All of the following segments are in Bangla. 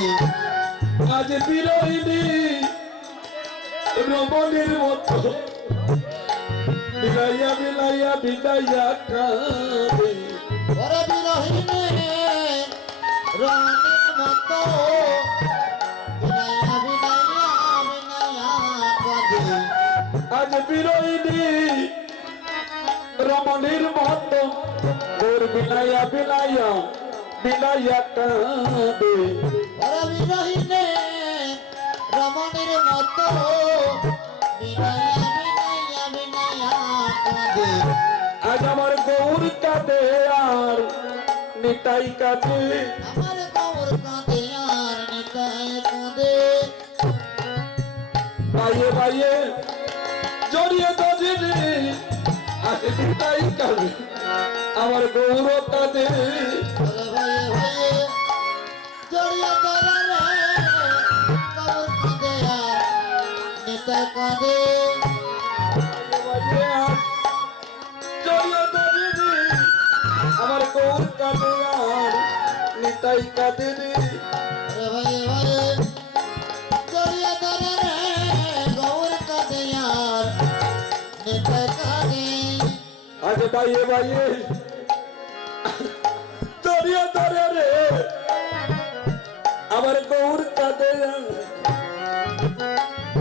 আজ বিরোহিনী রমণীর মতো। বিলাইয়া বিলাইয়া বিলাইয়া কাঁদে। ওরে বিরহিনে রানীর মতো। বিনাইয়া বিনাইয়া বিনাইয়া কাঁদে। আজ বিরোহিনী রমণীর মতো। ওর বিলাইয়া বিলাইয়া বিলাইয়া কাঁদে। বিরহিনে রমণীর মতো আজ আমার গৌর কাঁদে আর নিতাই কাঁদে। আমার কবর কাঁদে আর নেতায় কাঁদে। বাইয়ে বাইয়ে জড়িয়ে দজিনি আজ নিতাই কাঁদে। আমার গৌর কাঁদে। কাঁদে আমার গৌর কাঁদে আর নিতাই কাঁদে রে নেতায় কাঁদে আজ বাইয়ে বাইয়ে জড়িয়ে ধরে রে আমার গৌর কাঁদে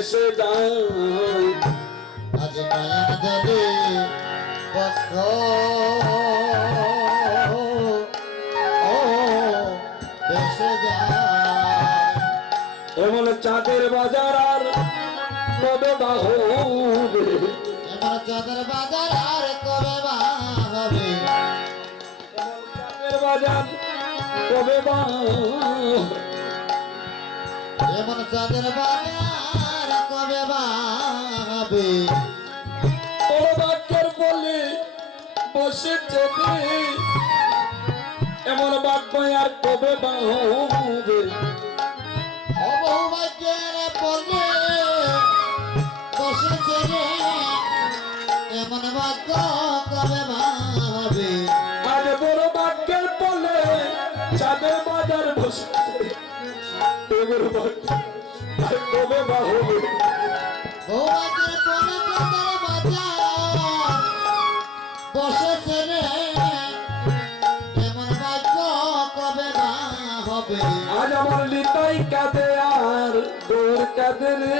যায় এমন চাঁদের বাজার আর কবে বাহুবে এমন চাঁদের বাজার আর কবে বা হবে বাজার কবে বাহুবে এমন চাঁদের বাজার বা হবে। বড় বাক্যের বলে বসে চেপে এমন বাক্য আর কবে বাহুবে বহু বাক্যের পরে বসেছে রে এমন বাক্য কবে বা হবে? আজ বড় বাক্যের বলে চাঁদের বাজার বসে। আর কবে বাহুবে আজ আমার লিতাই কাঁদে আর তোর কাঁদে রে।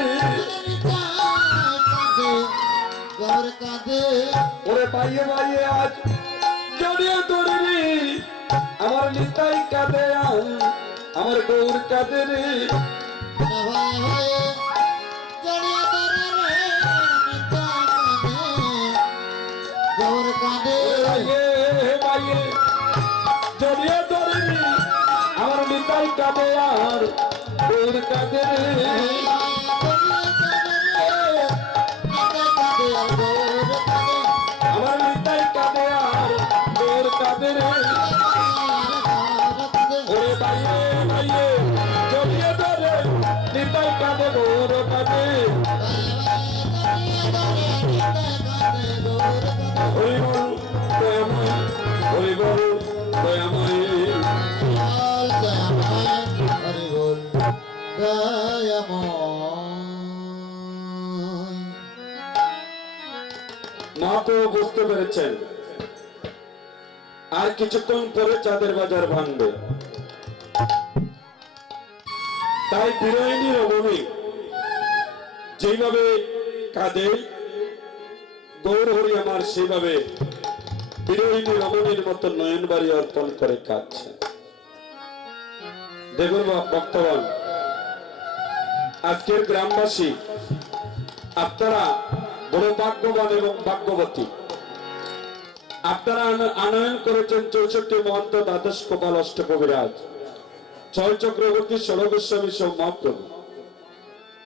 ওরে পাইয়ে পাইয়ে আজ জড়িয়ে ধরবি আমার লিতাই কাঁদে আর আমার গৌর কাঁদে রে। কাঁদে আর গৌর কাঁদে মা তো বুঝতে পেরেছেন। আর কিছুক্ষণ পরে চাঁদের বাজার ভাঙবে। তাই বিরোহিনী রমণী যেভাবে কাঁদে, গৌর হরি আমার সেভাবে বিরোহিনী রমণীর মতো নয়ন বাড়ি অর্পণ করে কাঁদছে। দেখুন বক্তবান আজকের গ্রামবাসী, আপনারা বড় ভাগ্যবান এবং ভাগ্যবতী। আপনারা আন- আনয়ন করেছেন চৌষট্টি মহন্ত দ্বাদশ গোপাল অষ্টকবিরাজ। ছয় চক্রবর্তী ষোড়গোস্বামী সৌমহাপ্রভু